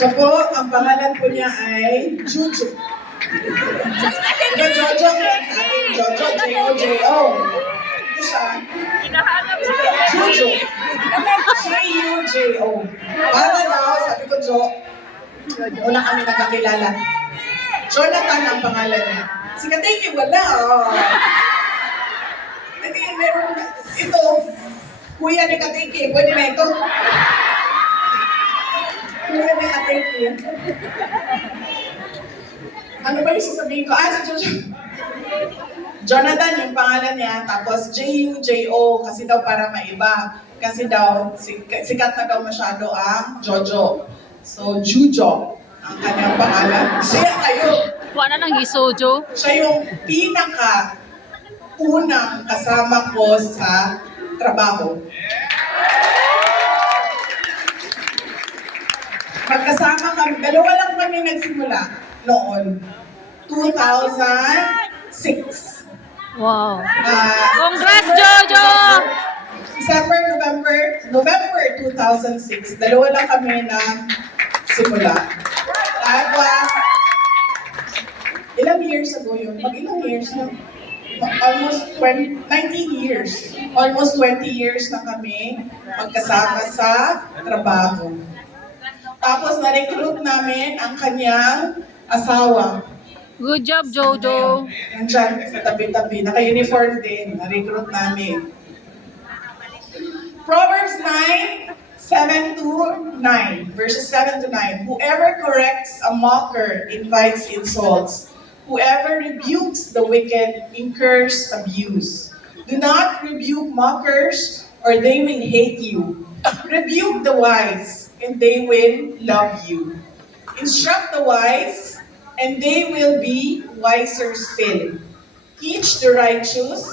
Siya po, ang pangalan po niya ay Juju. Diba Jojo? Jojo, J-O-J-O. Ito siya. Juju. J-U-J-O. Para daw, sabi ko, Jo, una kami nagkakilala. Jonathan ang pangalan niya. Si Katiki, wala. Hindi, meron na. Ito, kuya ni Katiki, pwede na ito. Kuya ni Katiki. Ano ba yung sasabihin ko? Si Jojo. Jonathan yung pangalan niya, tapos J-U-J-O, kasi daw para maiba. Kasi daw, sikat na daw masyado ang Jojo. So, Jujo ang kanyang pangalan. Siya kayo. Wala nang isojo. Siya yung unang kasama ko sa trabaho. Magkasama kami, dalawa lang kami nagsimula noon. 2006. Wow. Congrats, Jojo! November 2006. Dalawa lang kami na simula. That was, ilang years ago yun? Ilang years na? Almost 19 years. Almost 20 years na kami magkasama sa trabaho. Tapos na-recruit namin ang kanyang asawa. Good job, Jojo. Nandiyan, sa tabi-tabi. Naka-uniform din. Na-recruit namin. Proverbs 9:7-9. Verses 7-9. Whoever corrects a mocker invites insults. Whoever rebukes the wicked incurs abuse. Do not rebuke mockers, or they will hate you. Rebuke the wise, and they will love you. Instruct the wise, and they will be wiser still. Teach the righteous,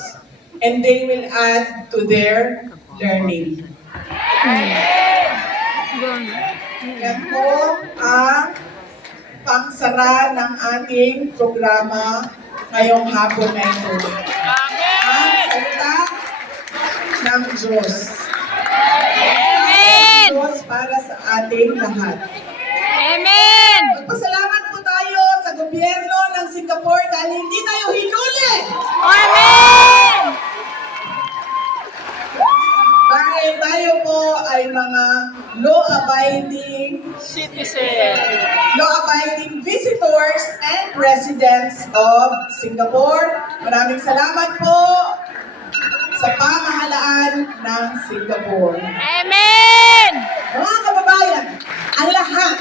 and they will add to their learning. Yan po ang pangsara ng ating programa ngayong hapon na ito. Ang salita ng Diyos. Amen! Diyos para sa ating lahat. Amen! Magpasalamat po tayo sa gobyerno ng Singapore dahil hindi tayo hinuli. Amen! Dahil tayo po ay mga law-abiding visitors and residents of Singapore. Maraming salamat po sa pamahalaan ng Singapore. Amen! Mga kababayan, ang lahat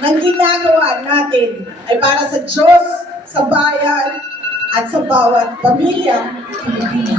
ng ginagawa natin ay para sa Diyos, sa bayan, at sa bawat pamilyang Pilipino.